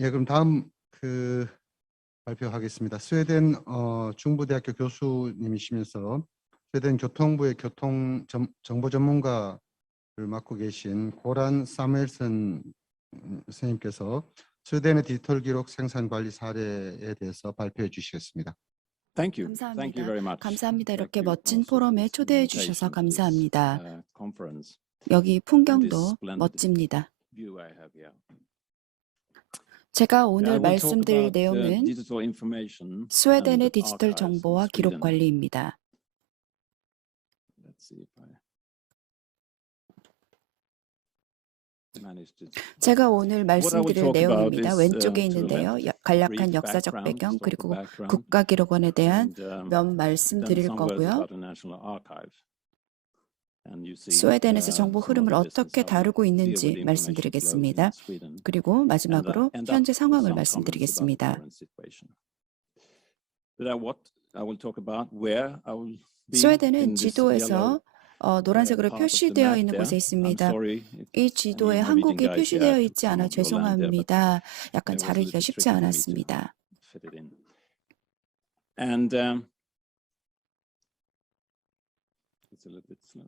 예, 그럼 다음 발표하겠습니다. 스웨덴 중부대학교 교수님이시면서 스웨덴 교통부의 정보 전문가를 맡고 계신 고란 사무엘슨 선생님께서 스웨덴의 디지털 기록 생산 관리 사례에 대해서 발표해 주시겠습니다. Thank you. Thank you very much. 감사합니다. Thank 이렇게 you 멋진 also for 포럼에 this 초대해 invitation 주셔서 to this, 감사합니다. conference 여기 and this 풍경도 splendid 멋집니다. view I have here. 제가 Yeah, I 오늘 will talk 말씀드릴 about 내용은 digital information 스웨덴의 and 디지털 archives in 정보와 기록 Sweden. 관리입니다. Let's see if I manage to. 제가 오늘 말씀드릴 talk about 내용입니다. is, 왼쪽에 to the 있는데요. left, 간략한 brief 역사적 background, 배경 historical 그리고 background, 국가기록원에 대한 and 몇 then 말씀드릴 some words 거고요. about the National Archive. And you see, 스웨덴에서 정보 some of 흐름을 the business, 어떻게 how we 다루고 deal with 있는지 the information flow in 말씀드리겠습니다. Sweden. 그리고 마지막으로 And 현재 with 상황을 some comments about the 말씀드리겠습니다. current situation. What I will talk about, where I will be 스웨덴은 in this 지도에서 yellow 노란색으로 part of the 표시되어 map 있는 there. 곳에 I'm 있습니다. sorry if 이 any 지도에 Norwegian 한국이 guys here 표시되어 took 있지 some 않아 of your land there, but 죄송합니다. 약간 it was a 자르기가 little 쉽지 tricky for me to 않았습니다. fit it in. And it's a little bit slow.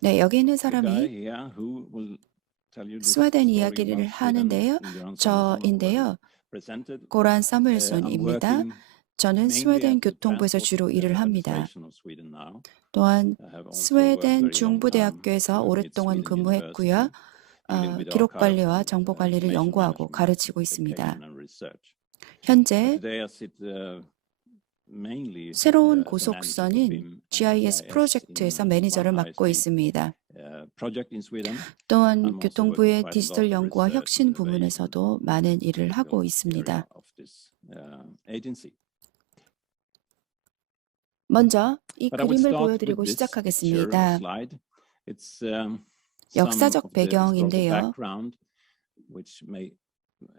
네, 여기 있는 The guy 사람이 here who will tell you this 스웨덴 story 이야기를 about Sweden, 하는데요. Göran Samuelsson, 저인데요. presented. 고란 I'm 사무엘손입니다. working 저는 mainly 스웨덴 at the 교통부에서 transport 주로 일을 합니다. administration of Sweden now. 또한 I have also worked 스웨덴 very long time 중부대학교에서 at 오랫동안 Mid-Sweden 근무했고요. University, dealing with 기록 archive 관리와 and 정보 관리를 information 연구하고 management, 가르치고 있습니다. education and research. 현재 Today I sit mainly 새로운 as a manager for 고속선인 BIM GIS 프로젝트에서 in 매니저를 one 맡고 high-speed 있습니다. project in Sweden. 또한 I'm also 교통부의 working quite a lot 디지털 of 연구와 research 혁신 and innovation 부문에서도 많은 일을 하고 critical 있습니다. area of this agency. 먼저 이 But I will 그림을 start 보여드리고 with this picture 시작하겠습니다. slide. It's some 역사적 of the historical 배경인데요. background, which may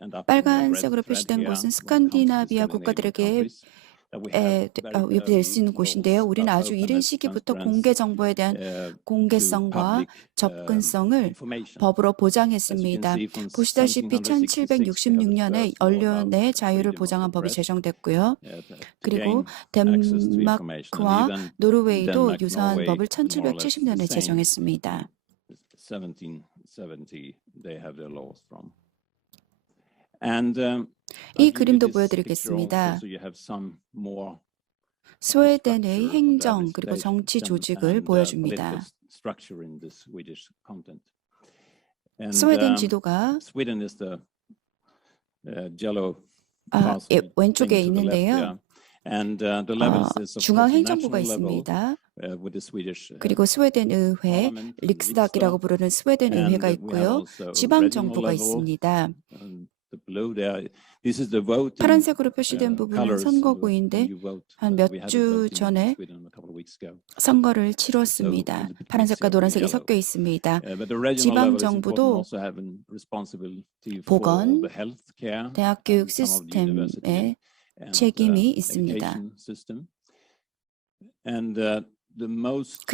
end up in a red 빨간색으로 thread 표시된 here 곳은 when it comes to the 스칸디나비아 Scandinavian 국가들에게 countries. That we have very 유입될 수 있는 early 곳인데요. laws 우리는 about 아주 이른 openness, 시기부터 transparency, 공개 정보에 대한 to 공개성과 public 접근성을 information. 법으로 As you can 보장했습니다. see, from 보시다시피 1766, we have the 1766년에 first law about 언론의 자유를 freedom of 보장한 the 법이 press. 제정됐고요. To 그리고 gain access to information, and 덴마크와 even 노르웨이도 Denmark, 유사한 Norway, 법을 more or less the 1770년에 same. 제정했습니다. 1770, they have their laws from. And 이 그림도 보여드리겠습니다. so you have some more 스웨덴의 행정 그리고 정치 조직을 보여줍니다. structure in the Swedish content. And, 스웨덴 지도가 Sweden is the yellow parcel 왼쪽에 thing to the left 있는데요. there. And the levels is of 중앙 course 행정부가 national level, 있습니다. with the Swedish 그리고 스웨덴 의회, parliament, 릭스닥이라고 부르는 스웨덴 and 의회가 we have 있고요. also 지방 regional 정부가 level. 있습니다. The below there, this is the voting 파란색으로 표시된 부분은 colors 선거구인데 when you vote. 한 몇 We had it 주 voting in 전에 Sweden a couple of weeks ago. 선거를 치렀습니다. So, 파란색과 노란색이 yellow. 섞여 있습니다. But the regional 지방 level is important 정부도 also having responsibility 보건, for the healthcare, 대학 교육 and some of the university 시스템에 and, 책임이 있습니다. education system. And the most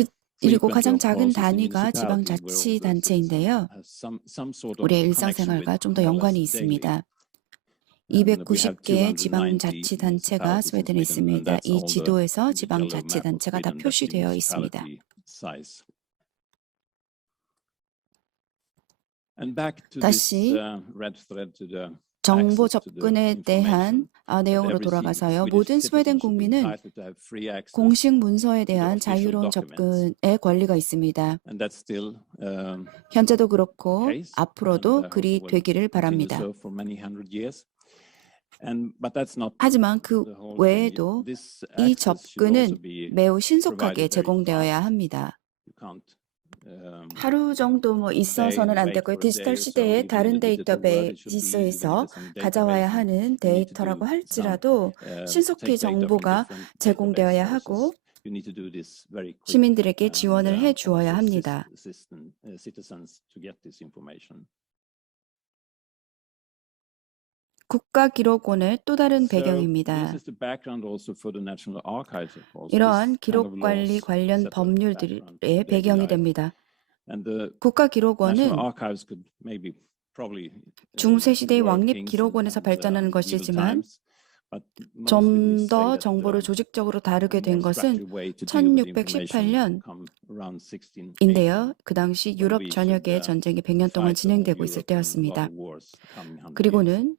그리고 frequent, 가장 of 작은 course, is the 단위가 municipality, where all the 지방자치단체인데요. citizens have some sort of 우리의 connection 일상생활과 with 좀 더 more or 연관이 less daily. 있습니다. And we have 290개의 290 지방자치단체가 municipalities in 스웨덴에 Sweden, and 있습니다. that's 이 all the 지도에서 yellow map of 지방자치단체가 다 Sweden, that's the 표시되어 있습니다. municipality size. And back to 다시 this red thread to the 정보 access to the 접근에 대한 information. 내용으로 Every 돌아가서요. Swedish 모든 스웨덴 citizen should be 국민은 entitled to have free access, 공식 문서에 대한 official 자유로운 documents. 접근의 권리가 있습니다. and that's still 현재도 그렇고 case, 앞으로도 and 그리 will 되기를 continue 바랍니다. so for many hundred years. But that's not 하지만 그 the whole thing. 외에도 This 이 access should 접근은 also be 매우 신속하게 provided very 제공되어야 fast. 합니다. You can't 하루 정도 있어서는 안 되고요. 디지털 시대에 다른 데이터베이스에서 가져와야 하는 데이터라고 할지라도 신속히 정보가 제공되어야 하고 시민들에게 지원을 해 주어야 합니다. 국가기록원의 또 다른 배경입니다. 이러한 기록관리 관련 법률들의 배경이 됩니다. 국가기록원은 probably 중세시대의 were 왕립 kings 기록원에서 and 발전하는 evil 것이지만 times, but mostly we 좀 say 더 that 정보를 조직적으로 다루게 a 된 more 것은 structured way to deal with information 1618년인데요. come around 1618. 그 당시 when 유럽 we 전역에 should 전쟁이 100년 동안 fight 진행되고 있을 Europe in a lot 때였습니다. of wars coming 100 years. 그리고는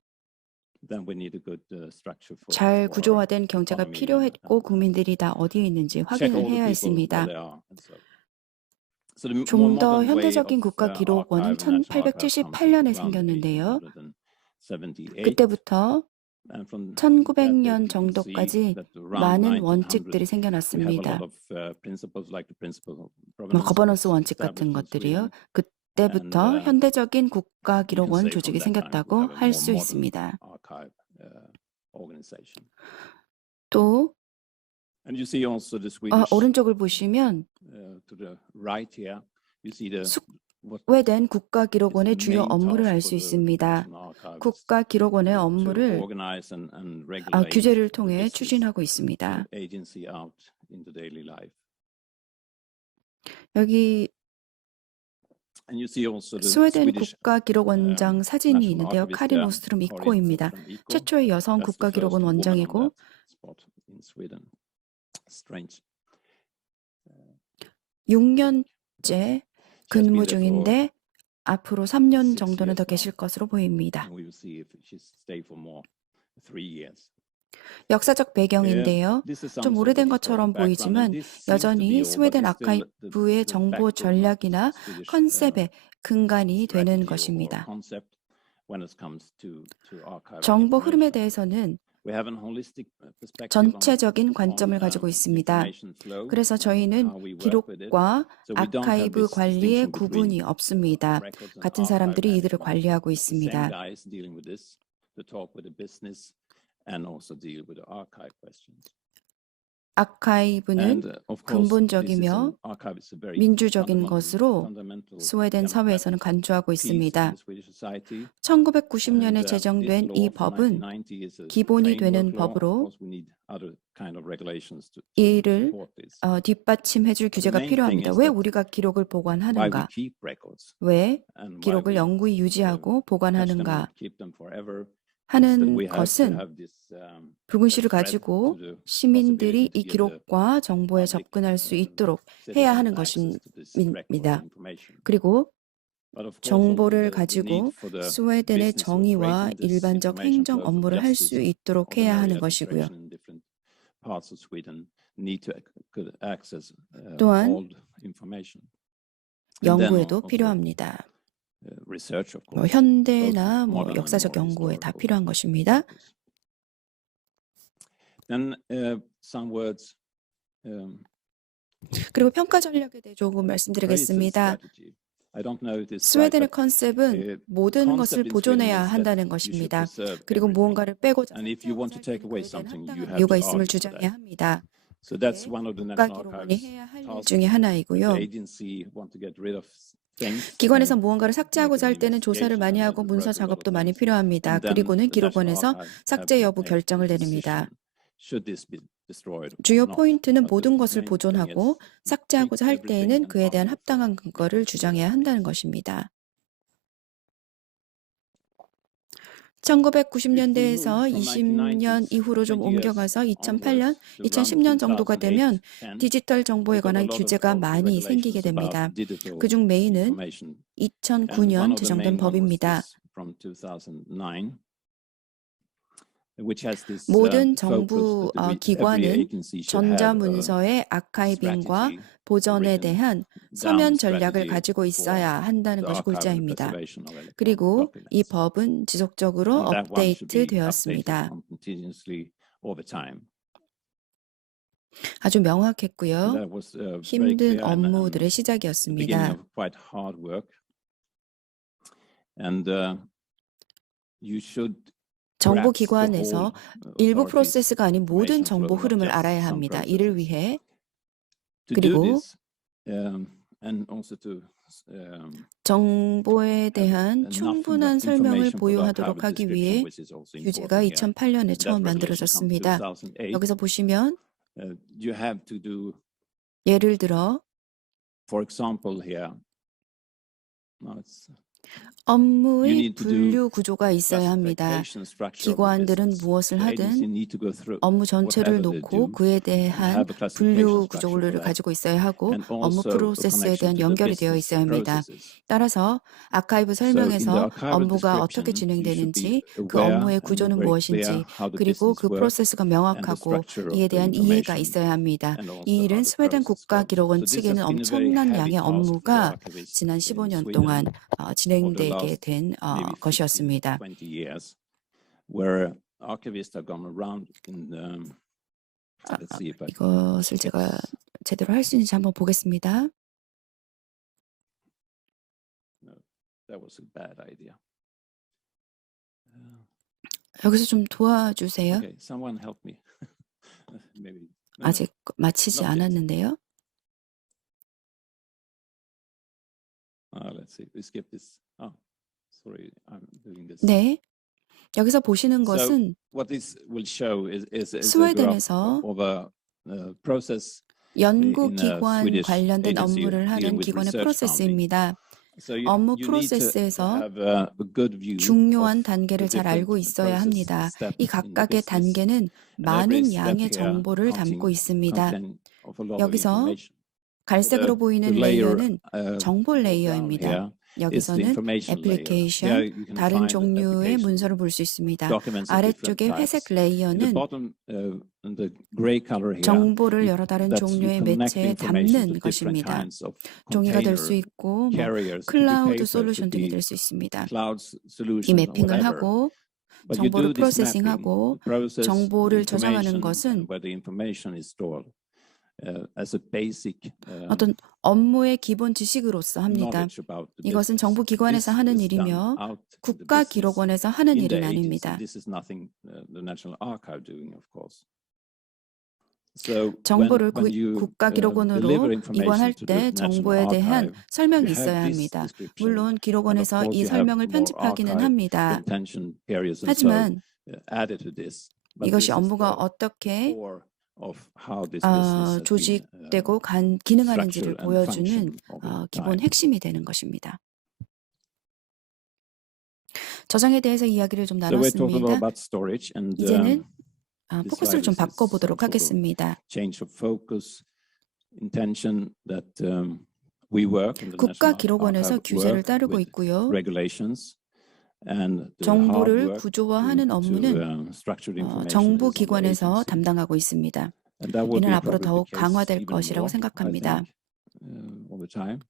Then we need a good structure 잘 for our 구조화된 경제가 economy 필요했고 국민들이 다 어디에 있는지 check 확인을 all the 해야 people where 했습니다. they are and so. So the more 좀 더 modern way 현대적인 of 국가 기록원은 archive, national archive comes in 1878년에 around 생겼는데요. 1878. 그때부터 And from that 1900년 you can see 정도까지 that around 많은 1900 원칙들이 we have a 생겨났습니다. lot of principles like the principle of 뭐 provenance 거버넌스 was 원칙 같은 established in 것들이요. Sweden. 그때부터 And, 현대적인 국가 You can 기록원 say from 조직이 that time we 생겼다고 have a 할 more 수 modern 있습니다. archive organization. 또 And you see also the Swedish 오른쪽을 보시면 to the right here. You see the what 스웨덴 국가 is 기록원의 the 주요 main 업무를 task 알 for 수 the 있습니다. national archive is 국가 기록원의 to 업무를 organize and regulate 규제를 the 통해 business 추진하고 있습니다. agency out in the daily life. 여기 And you see also the 스웨덴 Swedish 국가 기록원장 사진이 national 있는데요. archivist 카린 there, 오스트롬 Karin 이코입니다. Åström Iko. 최초의 여성 That's 국가 the first 기록원 woman on 원장이고 that spot in Sweden. Strange. 6년째 She has been 근무 there for 중인데 앞으로 3년 6 정도는 더 years 계실 now. 것으로 보입니다. And we will see if she stay for more 3 years. 역사적 배경인데요. This is some 좀 sort 오래된 of 것처럼 historical background, 보이지만 and this seems to be 여전히 all, but 스웨덴 it's still 아카이브의 the 정보 backbone of 전략이나 Swedish 컨셉의 근간이 되는 strategy or 것입니다. concept when it comes to archiving 정보 흐름에 information. 대해서는 We have an holistic perspective 전체적인 on 관점을 가지고 있습니다. information flow 그래서 and 저희는 how we work with it. 기록과 So we don't have 아카이브 this 관리에 distinction 구분이 between 없습니다. records and 같은 archive 사람들이 이들을 management. 관리하고 It's the same 있습니다. guys dealing with this to talk with the business and also deal with the archive questions. 아카이브는 And of course, this is 근본적이며 archive is a very 민주적인 것으로 fundamental 스웨덴 사회에서는 간주하고 piece in 있습니다. the Swedish society. 1990년에 And, 제정된 this 이 law from 법은 1990 is a 기본이 되는 framework law. Of 법으로 course, we need other kind of regulations to 이를 support this. 뒷받침해줄 규제가 main thing 필요합니다. is 왜 that 우리가 기록을 Why we 보관하는가? keep records 왜 and why 기록을 we 영구히 유지하고 touch them 보관하는가 and keep them forever is that 하는 we have to 것은 have this 붉은 실을 threat 가지고 to the 시민들이 possibility 이 to get the 기록과 정보에 public 접근할 수 있도록 해야 citizens 하는 access to this record 것입니다. information. 그리고 But of course, also 정보를 the need 가지고 for the 스웨덴의 business 정의와 operating this 일반적 information 행정 flow for 업무를 할 수 justice 있도록 해야 ordinary 하는 것이고요. administration in different parts of Sweden need to could access 또한 all information. And then 연구에도 also 필요합니다. research, of 뭐 course, 현대나 both 뭐 modern and 역사적 more 연구에 다 historical 필요한 것입니다. purpose. Then some words. 그리고 평가 전략에 대해 조금 Appraisal 말씀드리겠습니다. strategy. I don't know if this slide, 스웨덴의 but 컨셉은 모든 concept 것을 in Sweden 보존해야 is that 한다는 you should 것입니다. preserve 그리고 everything. 무언가를 빼고자 And if you want to 삭제하고자 할 take 때는 away 그에 대한 something, you 합당한 have 이유가 to 있음을 argue for 주장해야 that. 합니다. So that's 그게 one of the 국가 national 기록원이 archives 해야 할 일 tasks. 중에 If 하나이고요. the agency want to get rid of things, 기관에서 then 무언가를 make 삭제하고자 an 할 때는 조사를 investigation 많이 and 하고 then 문서 wrote a lot of 작업도 많이 things. 필요합니다. And then 그리고는 the National 기록원에서 Archive have 삭제 to 여부 make the 결정을 내립니다. decision. Should this be destroyed or 주요 not? 포인트는 But the 모든 것을 main thing 보존하고 is keep 삭제하고자 할 everything 때에는 and 그에 대한 argue for 합당한 it. 근거를 주장해야 한다는 것입니다. 1990년대에서 20년 이후로 좀 옮겨가서 2008년, 2010년 정도가 되면 디지털 정보에 관한 규제가 많이 생기게 됩니다. 그중 메인은 2009년 제정된 법입니다. 모든 정부 기관은 전자문서의 아카이빙과 보존에 대한 서면 전략을 가지고 있어야 한다는 것이 골자입니다. 그리고 이 법은 지속적으로 업데이트 되었습니다. 아주 명확했고요. 힘든 업무들의 시작이었습니다. 정보기관에서 일부 프로세스가 아닌 모든 정보 흐름을 알아야 합니다. 이를 위해 그리고 정보에 대한 충분한 설명을 보유하도록 하기 위해 규제가 2008년에 처음 만들어졌습니다. 여기서 보시면 예를 들어 업무의 need to do 분류 구조가 있어야 합니다. classification structure of the 기관들은 business. 무엇을 The agency 하든 need to go through 업무 전체를 whatever they 놓고 do 그에 and 대한 have a classification 분류 structure for 구조를 that, 가지고 있어야 하고 and 업무 also a 프로세스에 connection 대한 to the 연결이 되어 business 있어야 합니다. processes. 따라서 아카이브 So in the 설명에서 archival 업무가 어떻게 description, you should be 진행되는지, 그 aware 업무의 and 구조는 very 무엇인지, clear how the 그리고 business 그 works 프로세스가 and the 명확하고 structure 이에 of the 대한 이해가 information 있어야 합니다. and also 이 how 일은 the 스웨덴 process goes. 국가기록원 So this has 측에는 been a very 엄청난 heavy 양의 task for the 업무가 archivists 지난 in 15년 Sweden 동안 over the 진행되게 last 된 maybe 15, 것이었습니다. 20 years, where archivists have gone around in let's see if I can 이것을 제가 제대로 할 수 있는지 한번 보겠습니다. no, that was a bad idea. 여기서 좀 도와주세요. Okay, someone help me. Maybe no, 아직 마치지 not yet. 않았는데요. Let's see. We skip this. Sorry, I'm doing this. 네, 여기서 보시는 So 것은 what this will show is a graph 스웨덴에서 of a process 연구기관 Swedish 관련된 agency 업무를 dealing 하는 with 기관의 research 프로세스입니다. So 업무 you need to 프로세스에서 have a good view 중요한 of 단계를 the 잘 알고 different 있어야 process 합니다. steps 이 in the 각각의 business. 단계는 And every 많은 step 양의 here 정보를 담고 있습니다. contain of a lot of 여기서 information. 갈색으로 보이는 레이어는 정보 down 레이어입니다. here is the 여기서는 information layer. 애플리케이션, Here you can 다른 find 종류의 application 문서를 볼 수 있습니다. documents of different 아래쪽에 회색 types. In the 레이어는 bottom, in the gray color here, 정보를 여러 다른 that's you 종류의 connect 매체에 information 담는 to different 것입니다. kinds of 종이가 될 수 container 있고 carriers. It could be 클라우드 paper, it could 솔루션 등이 be 될 수 있습니다. cloud 이 solution or 매핑을 whatever. 하고 But you 정보를 do this mapping, 프로세싱하고 the process, the 정보를 저장하는 information, 것은 and where the information is stored as a basic 어떤 업무의 기본 지식으로서 합니다. knowledge about the 이것은 business. 정부 기관에서 This 하는 is done 일이며 out in the business. 국가기록원에서 하는 In the 일은 agency, 아닙니다. this is nothing the National Archive doing, of course. So 정보를 when you 국가기록원으로 deliver information 이관할 to the 때 National 정보에 대한 Archive, 설명이 you have 있어야 this 합니다. description. 물론 And of 기록원에서 course, 이 you have 설명을 more 편집하기는 archive 합니다. intention areas and so 하지만 added to this. But 이것이 this is 업무가 the 어떻게 core of how this business has been 조직되고 기능하는지를 structured and 보여주는 functioned over 기본 time. 핵심이 되는 것입니다. 저장에 대해서 이야기를 좀 So we're talking 나눴습니다. about storage and 이제는 this 포커스를 slide 좀 is 바꿔보도록 some sort of 하겠습니다. change of focus, intention that we work in the National 국가기록원에서 Archive 규제를 work 따르고 with 있고요. regulations and the hard 정보를 work 구조화하는 업무는 to structure the information 정부 is on the 기관에서 agency. 담당하고 있습니다. And that will 이는 be 앞으로 probably the 더욱 case 강화될 even 것이라고 more, I 생각합니다. think, over time.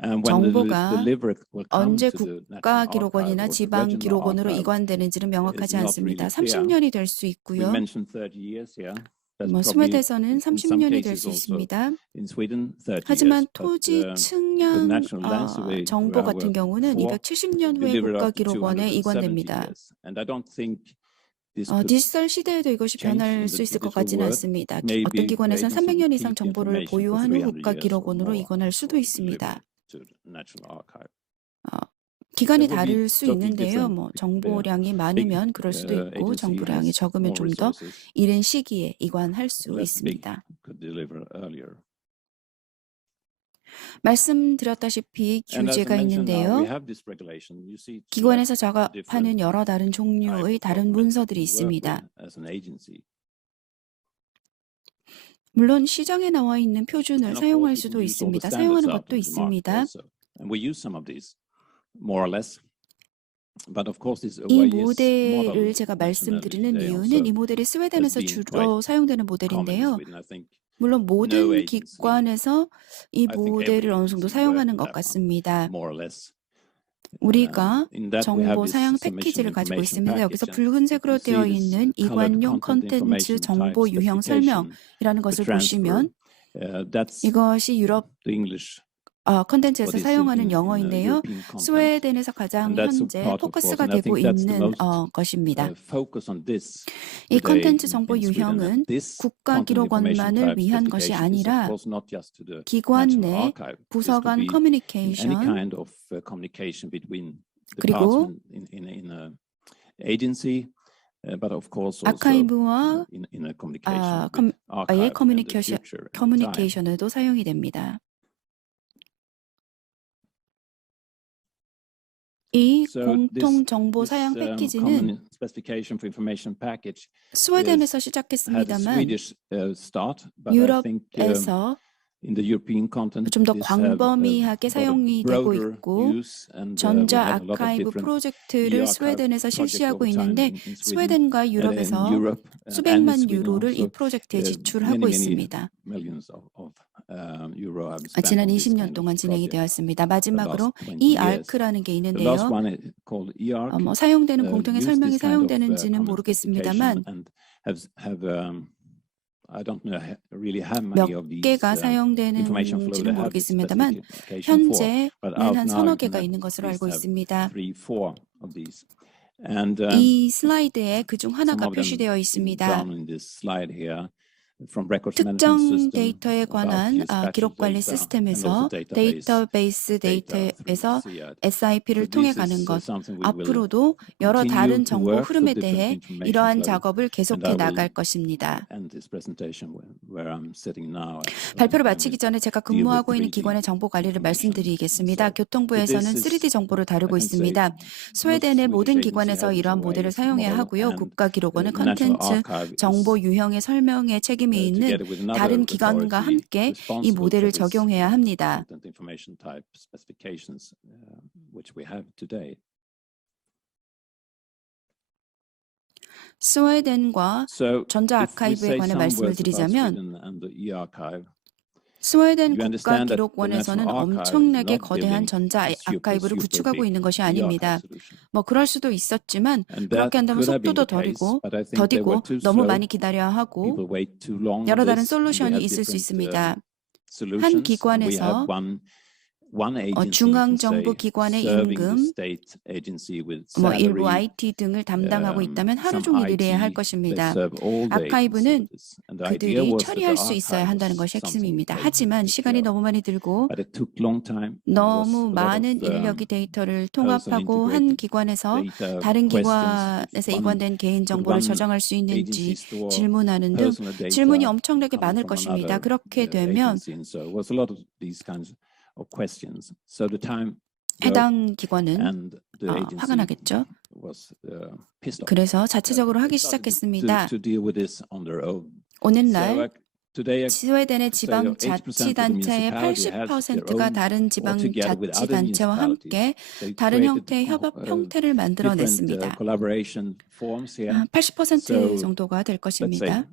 And when the 정보가 delivery will come 언제 to the National 국가기록원이나 Archive or the 지방 regional 기록원으로 archive, 이관되는지는 명확하지 not 않습니다. really clear. 30년이 될 수 we 있고요. mentioned 30 years here. That's 뭐 probably 스웨덴에서는 in some 30년이 될 cases 수 also 있습니다. in Sweden 30 하지만 years. But 토지 the 측량 National Land Survey 정보 where I 같은 worked 경우는 before 270년 후에 delivered up to 국가기록원에 270 이관됩니다. years. And I don't think this could 디지털 시대에도 이것이 change in 변할 the 수 있을 것 digital 같지는 world. 않습니다. Maybe 어떤 기관에선 agency 300년 will 이상 keep the 정보를 information for 보유한 후 300 years or 국가기록원으로 more 이관할 수도 for 있습니다. delivery to the National Archive. 기간이 That would be 다를 수 totally 있는데요. different. 뭐 It could be a 정보량이 big 많으면 그럴 수도 있고 agency 정보량이 has 적으면 more 좀 더 resources, 이른 시기에 이관할 수 less big, 있습니다. could deliver earlier. 말씀드렸다시피 And as I 규제가 mentioned now, we 있는데요. have this regulation. You see two 기관에서 different 작업하는 여러 다른 type 종류의 of 다른 documents 문서들이 that we work 있습니다. with as an agency. 물론 시장에 나와 있는 표준을 And of 사용할 course, we 수도 can use all the 있습니다. standards 사용하는 out 것도 in the market 있습니다. also. And we use some of these, more or less. But of course, this 이 OIS 모델을 model 제가 mentioned earlier 말씀드리는 today 이유는 also 이 모델이 스웨덴에서 been 주로 사용되는 common in 모델인데요. Sweden. I think 물론 no 모든 agency, 기관에서 이 I think 모델을 every 어느 정도 agency 사용하는 work 것 with that one, 같습니다. more or less. 우리가 In that we have 정보 this 사양 submission 패키지를 가지고 information 있습니다. 여기서 package, and you 붉은색으로 can see 되어 this 있는 colored 이관용 content 콘텐츠 information 정보 type 유형 specification, 설명이라는 the 것을 transfer. 보시면 That's 이것이 유럽 the English. 컨텐츠에서 what is 사용하는 in 영어인데요. European content. 스웨덴에서 가장 And that's a 현재 part of course, 포커스가 and I 되고 think that's the 있는 most 것입니다. focus on this 이 today 컨텐츠 in 정보 Sweden. 유형은 And this content information 국가기록원만을 type 위한 것이 specification is of 아니라 course not just to the 기관 National 내 Archive. This 부서 could 간 be in any 커뮤니케이션 kind of communication between 그리고 departments in a agency, but of course also 아카이브와 in a communication with 아예 archive and the future and the time. 커뮤니케이션에도 사용이 됩니다. 이 So 공통 정보 사양 패키지는 common specification for information package 스웨덴에서 had a 시작했습니다만 Swedish start, but I think 유럽에서 in the European content 좀 더 this have 광범위하게 a lot of 사용이 되고 broader 있고 use, and we 전자 have a lot of 아카이브 different 프로젝트를 e-archive 스웨덴에서 projects 실시하고 over time 있는데 in Sweden 스웨덴과 and in 유럽에서 Europe and in 수백만 Sweden 유로를 이 also. 프로젝트에 Many, 지출하고 many 있습니다. millions of euro have spent 지난 on this 20년 kind of 동안 진행이 project 되었습니다. the 마지막으로 last 20 이 years. 아크라는 게 The last 있는데요. one is called eArc. 사용되는 공통의 Use 설명이 this kind of 사용되는지는 common 모르겠습니다만 specification and have I don't know really how 몇 many of these 개가 information flow 사용되는지는 they have this 모르겠습니다만 specification for. 현재는 But out 한 now 서너 you can 개가 at 있는 것으로 least 알고 have 있습니다. 3-4 of these. And 이 슬라이드에 그중 some 하나가 of them 표시되어 있습니다. down in this slide here. From records management 특정 system 데이터에 about 관한 dispatch 기록 관리 data and also 시스템에서 데이터베이스 data 데이터에서 through CIAD. SIP를 So 통해 this 가는 is 것, something we will 앞으로도 여러 continue 다른 to 정보 work for 흐름에 different 대해 information 이러한 flow. 작업을 And 계속해 I will 나갈 것입니다. end this presentation where I'm sitting now. 발표를 and 마치기 we 전에 제가 deal with 근무하고 있는 3D 기관의 정보 관리를 information. 말씀드리겠습니다. So 교통부에서는 this is, 3D 정보를 I 다루고 can say, 있습니다. most 스웨덴의 모든 Swedish 기관에서 agency 이러한 has 모델을 this 사용해야 model, 하고요. and 국가기록원은 the National 컨텐츠 Archive 정보 is 유형의 설명에 책임이 있는 together with another 다른 기관과 authority 함께 이 responsible for 모델을 this 적용해야 합니다. content information type specifications which we have today. 스웨덴과 So 전자 if we 아카이브에 say 관해 some 말씀을 words about 드리자면 Sweden and the e-archive, 스웨덴 you understand that the 국가기록원에서는 National Archive is 엄청나게 not 거대한 building 전자 a 아카이브를 구축하고 big 있는 것이 e-archive 아닙니다. solution. 뭐 그럴 수도 있었지만 And 그렇게 that 한다면 could have been 속도도 the case, but I think they 더디고 were too 너무 slow. 많이 기다려야 하고 People wait too long on 여러 다른 this, and we 솔루션이 have 있을 수 different 있습니다. 한 solutions. We 기관에서 have one agency, you can 중앙정부 say, 기관의 serving the 임금, state agency with 뭐 일부 salary. IT 등을 담당하고 있다면 하루 Some 종일 일해야 할 IT, they 것입니다. serve all the agencies 아카이브는 with this. And the idea 그들이 was that the 처리할 수 있어야 archive 한다는 was 것이 something 핵심입니다. they 하지만 took 시간이 care of. 너무 많이 들고 But it took long time. And there was 너무 a lot 많은 of 인력이 데이터를 personal 통합하고 한 integrated 기관에서 data 다른 questions. 기관에서 If one 이관된 개인 could 정보를 one 저장할 수 있는지 agency store 질문하는 등 personal data 질문이 엄청나게 coming 많을 from 것입니다. another 그렇게 되면 agency, and so it was a lot of these kinds of questions. So the time 해당 기관은 and the 화가 agency 나겠죠. was pissed off. 그래서 자체적으로 하기 Started 시작했습니다. to deal with this on their own. 오늘날 Today, 스웨덴의 지방 자치단체의 80%가 다른 지방 자치단체와 함께 다른 형태의 협업 형태를 만들어냈습니다. 80% 정도가 될 것입니다.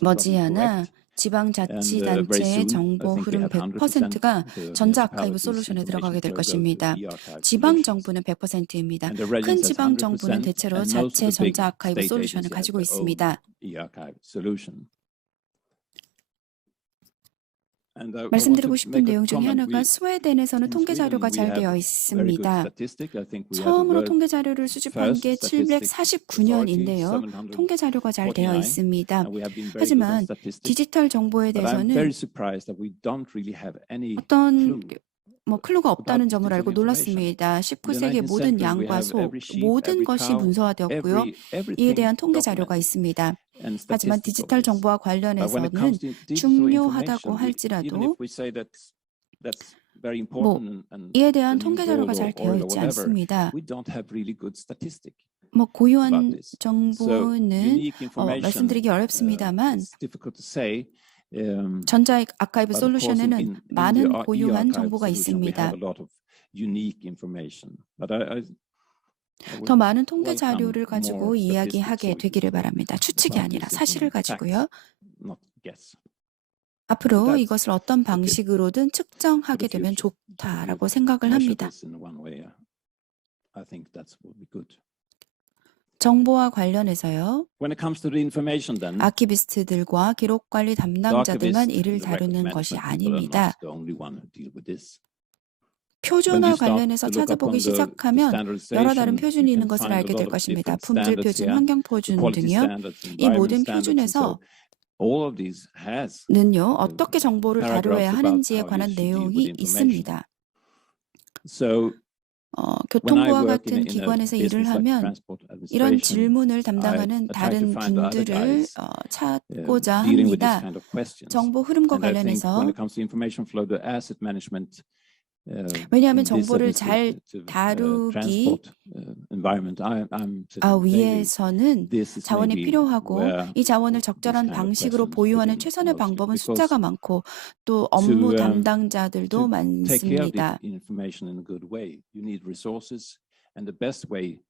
머지않아 지방자치단체의 정보 흐름 100%가 전자 아카이브 솔루션에 들어가게 될 것입니다. 지방정부는 100%입니다. 큰 지방정부는 대체로 자체 전자 아카이브 솔루션을 가지고 있습니다. 말씀드리고 싶은 내용 중에 하나가 스웨덴에서는 통계 자료가 잘 되어 있습니다. 처음으로 통계 자료를 수집한 게 749년인데요. 통계 자료가 잘 되어 있습니다. 하지만 디지털 정보에 대해서는 어떤 클루가 없다는 점을 알고 놀랐습니다. 19세기의 모든 양과 소, 모든 것이 문서화되었고요. 이에 대한 통계 자료가 있습니다. 하지만 디지털 정보와 관련해서는 중요하다고 할지라도 이에 대한 통계 자료가 잘 되어 있지 않습니다. 고유한 정보는 말씀드리기 어렵습니다만 전자 아카이브 솔루션에는 많은 고유한 정보가 있습니다. 더 많은 통계 자료를 가지고 이야기하게 되기를 바랍니다. 추측이 아니라 사실을 가지고요. 앞으로 이것을 어떤 방식으로든 측정하게 되면 좋다라고 생각을 합니다. 정보와 관련해서요. 아키비스트들과 기록관리 담당자들만 이를 다루는 것이 아닙니다. 표준화 관련해서 찾아보기 시작하면 여러 다른 표준이 있는 것을 알게 될 것입니다. 품질 표준, 환경 표준 등이요. 이 모든 표준에서 는요 어떻게 정보를 다루어야 하는지에 관한 내용이 있습니다. 교통부와 같은 기관에서 일을 하면 이런 질문을 담당하는 다른 분들을 찾고자 합니다. 정보 흐름과 관련해서 왜냐하면 in this 정보를 잘 administrative 다루기 transport environment I'm sitting daily, 위해서는 this is 자원이 maybe 필요하고 where 이 자원을 this 적절한 kind of 방식으로 questions fit 보유하는 in 최선의 mostly, 방법은 because 숫자가 많고 또 업무 to 담당자들도 take care of 많습니다. the information in a good way, you need resources, and the best way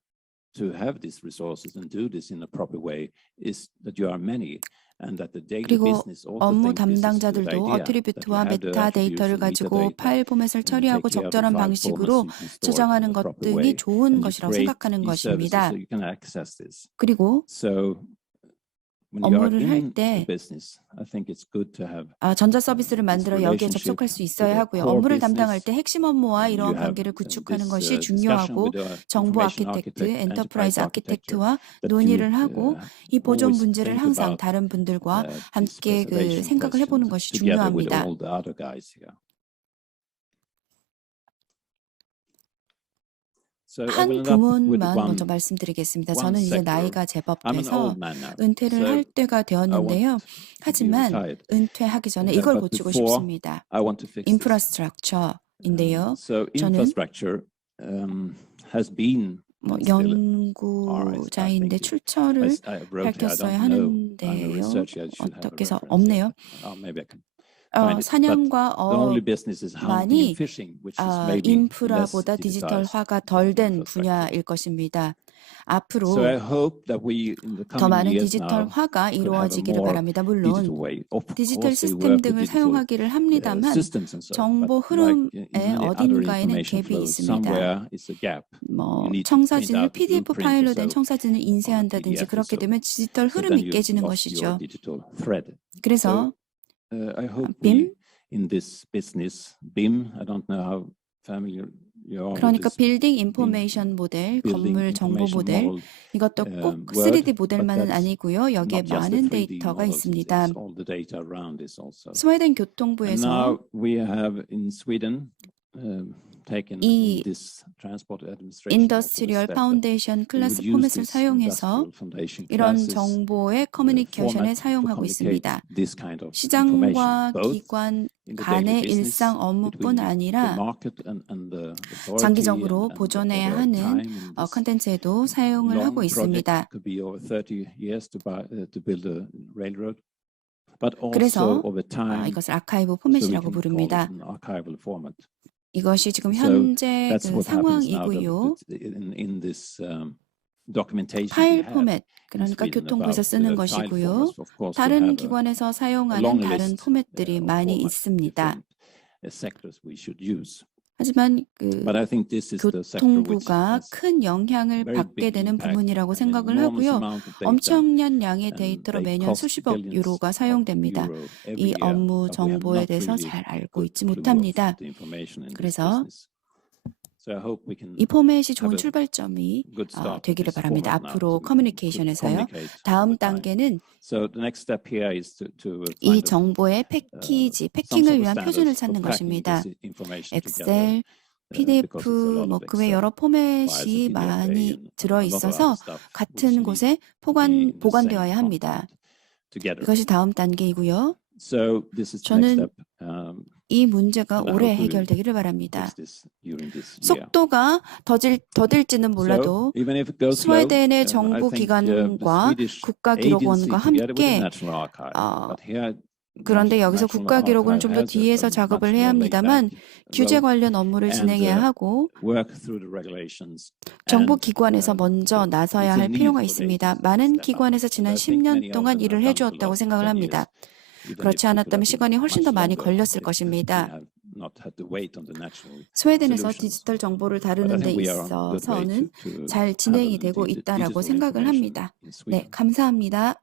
to have these resources and do this in a proper way is that you are many, and that the daily 그리고 business also 업무 think this is a good 담당자들도 idea, that you 어트리뷰트와 have the 메타 attributes 데이터를 and 가지고 metadata 파일 포맷을 and 처리하고 take care of the 적절한 file 방식으로 formats so you can store it in 저장하는 a 것 proper 등이 way, 좋은 and you 것이라고 create 생각하는 these services 것입니다. so you can access this. 그리고 So when you are 업무를 할 in the 때 business, I think it's good to have 전자 서비스를 this 만들어 여기에 relationship 접속할 수 with 있어야 the 하고요. core 업무를 담당할 business. 때 핵심 업무와 You 이러한 have 관계를 구축하는 this 것이 discussion 중요하고 with the 정보 information 아키텍트, architect, 엔터프라이즈 enterprise architecture, 아키텍트와 that 논의를 you 하고 이 보존 always 문제를 think 항상 about 다른 분들과 this 함께 preservation 생각을 해보는 question 것이 together with 중요합니다. all the other guys here. So I 한 will end up with 부문만 먼저 one 말씀드리겠습니다. one 저는 이제 sector. 나이가 제법 I'm an 돼서 old man now, 은퇴를 so 할 때가 I want 되었는데요. to be 하지만 retired. 은퇴하기 전에 이걸 But 고치고 before, 싶습니다. I want to fix this. 인프라스트럭처인데요. So 저는 infrastructure has been and still 연구자인데 I 출처를 wrote here, I 밝혔어야 don't know. I'm a 하는데요. researcher. I should have a 어떻게 해서 reference 없네요. here. Maybe I can find it. But 사냥과 the only business is hunting and fishing, which is maybe less 인프라보다 digitized 디지털화가 than 덜 된 infrastructure. 분야일 것입니다. So 앞으로 I hope that we in the 더 coming 많은 years now 디지털화가 could have a 이루어지기를 more 바랍니다. 물론 digital way. Of 디지털 course, we 시스템 work with 등을 digital 사용하기를 합니다만 systems and so, 정보 but like 흐름에 in many other 어딘가에는 information 갭이 flows, 있습니다. somewhere is a gap. You need to print 청사진을 out the PDF blueprint 파일로 or 된 so 청사진을 on a 인쇄한다든지 PDF or 그렇게 so. 되면 디지털 So then 흐름이 you 깨지는 lost your 것이죠. digital thread. 그래서 I hope BIM? we in this business, BIM, I don't know how familiar you are with 그러니까 this 빌딩 인포메이션 모델, building 건물 정보 information 모델, model. 이것도 꼭 word, 3D 모델만은 but that's 아니고요. 여기에 not just the 많은 3D 데이터가 models, 있습니다. it's all the data around this also. 스웨덴 And 교통부에서 now we have in Sweden taken 이 this transport administration 인더스트리얼 also the step that 파운데이션 we 클래스 would use 포맷을 this 사용해서 industrial foundation 이런 classes 정보의 format 커뮤니케이션에 to 사용하고 communicate 있습니다. this kind of 시장과 information, both 기관 in the daily 간의 business 일상 between 업무뿐 the 아니라 market and the authority 장기적으로 and 보존해야 over 하는 time in this 컨텐츠에도 사용을 하고 long project 있습니다. could be over 30 years to build a railroad, but also 그래서 over time 이것을 아카이브 so we 포맷이라고 can call it 부릅니다. an archival format. 이것이 지금 So 현재 that's 그 what happens now 상황이고요. in this documentation we 파일 have 포맷, in 그러니까 Sweden 교통부에서 about 쓰는 the file 것이고요. formats. Of course, we 다른 have 기관에서 a 사용하는 long 다른 list 포맷들이 of 많이 formats, 있습니다. different sectors we should use. 하지만 그 But I think this is the sector which 교통부가 has 큰 영향을 very 받게 big 되는 impact 부분이라고 and 생각을 enormous 하고요. amount of data, 엄청난 양의 and 데이터로 they 매년 cost 수십억 billions 유로가 of 사용됩니다. euro every 이 year, 업무 but we have 정보에 not 대해서 really 잘 알고 good 있지 clue of 못합니다. the information in this 그래서 business. So I hope we can 이 포맷이 좋은 have a 출발점이 good start with 되기를 this 바랍니다. format now, so 앞으로 we could 커뮤니케이션에서요. communicate over 다음 time. 단계는 So the next step here is to 이 find 정보의 패키지, some 패킹을 sort of 위한 표준을 standards for 찾는 packing 것입니다. this information together. 엑셀, Because it's a PDF, lot of 그 외 Excel 여러 files 포맷이 and PDFA 많이 and 들어 a lot of 있어서 other stuff which 같은 need 곳에 to be in the same 보관되어야 합니다. compartment together. 이것이 다음 단계이고요. So this is the next 저는 step. 이 문제가 and I 올해 hope we 해결되기를 바랍니다. fix this during this year. 속도가 더딜지는 몰라도 So even if it goes slow, 스웨덴의 I 정부 think the 기관과 Swedish 국가기록원과 agency together with the 함께 National Archive. But here 그런데 여기서 National 국가기록원은 좀 더 Archive has 뒤에서 a 작업을 much 해야 more laid 합니다만 back 규제 road 관련 업무를 and 진행해야 하고 work through the regulations. 정부 And, 기관에서 먼저 나서야 there's a 할 need 필요가 for 있습니다. agencies to 많은 step up. 기관에서 And 지난 I think many 10년 of 동안 them 일을 have done the 해주었다고 last 생각을 10 합니다. years. Even 그렇지 if we could 않았다면 have 시간이 been 훨씬 much 더 많이 longer 걸렸을 if we 것입니다. have not had to wait on the national 스웨덴에서 solutions. 디지털 정보를 But I 다루는 데 think we are on a good way 있어서는 to 잘 have 진행이 a 되고 있다라고 digital 생각을 information 합니다. in 네, Sweden. 감사합니다.